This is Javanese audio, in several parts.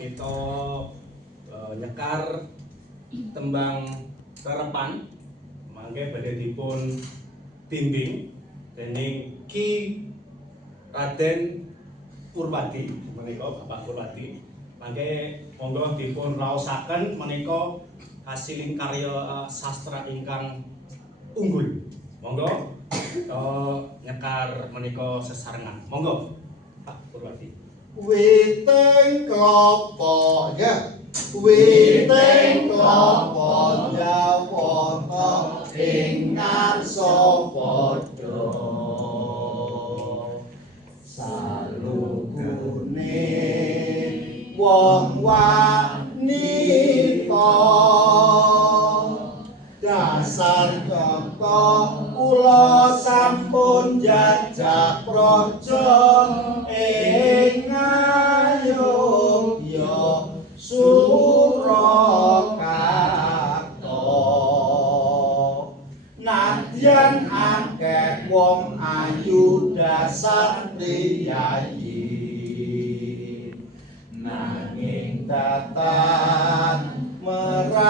kita nyekar tembang rerepan mangke badhe dipun bimbing dening Ki Raden Purwadi menika Bapak Purwadi. Mangke monggo dipun raosaken menika hasiling karya sastra ingkang unggul. Monggo nyekar menika sesarengan. Monggo Pak Purwadi. Witing klapa ya. Witing klapa jawata ing ngarsa padha. Salugune wong wanita dasar kata kula sampun jajak praja ing Ngayogya Surakarta. Nadyan akeh wong ayu dasar priyayi nanging datan merahati.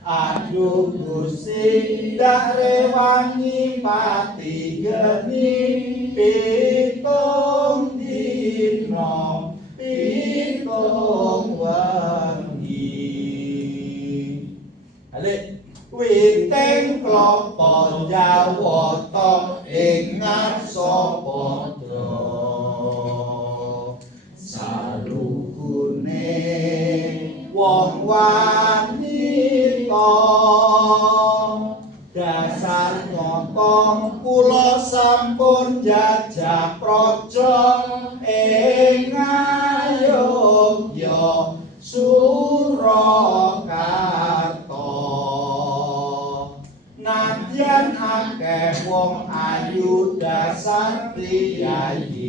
Aduh Gusti ndak rewangi pati geni pitung dina pitung wengi. Alik witing klapa jawata ing ngarsa padha. Salugune wong wanita dasar nyata kula sampun jajak praja ing Ngayogya Surakarta. Nadyan akeh wong ayu dasar priyayi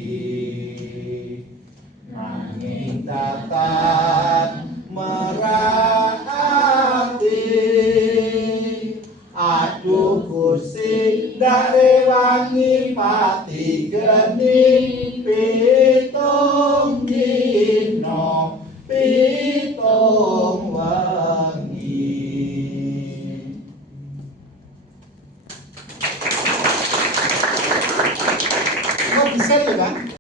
nanging datan merahati. Aduh Gusti ndak rewangi pati geni pitung dina pitung wengi. Kok bisa ya Bang?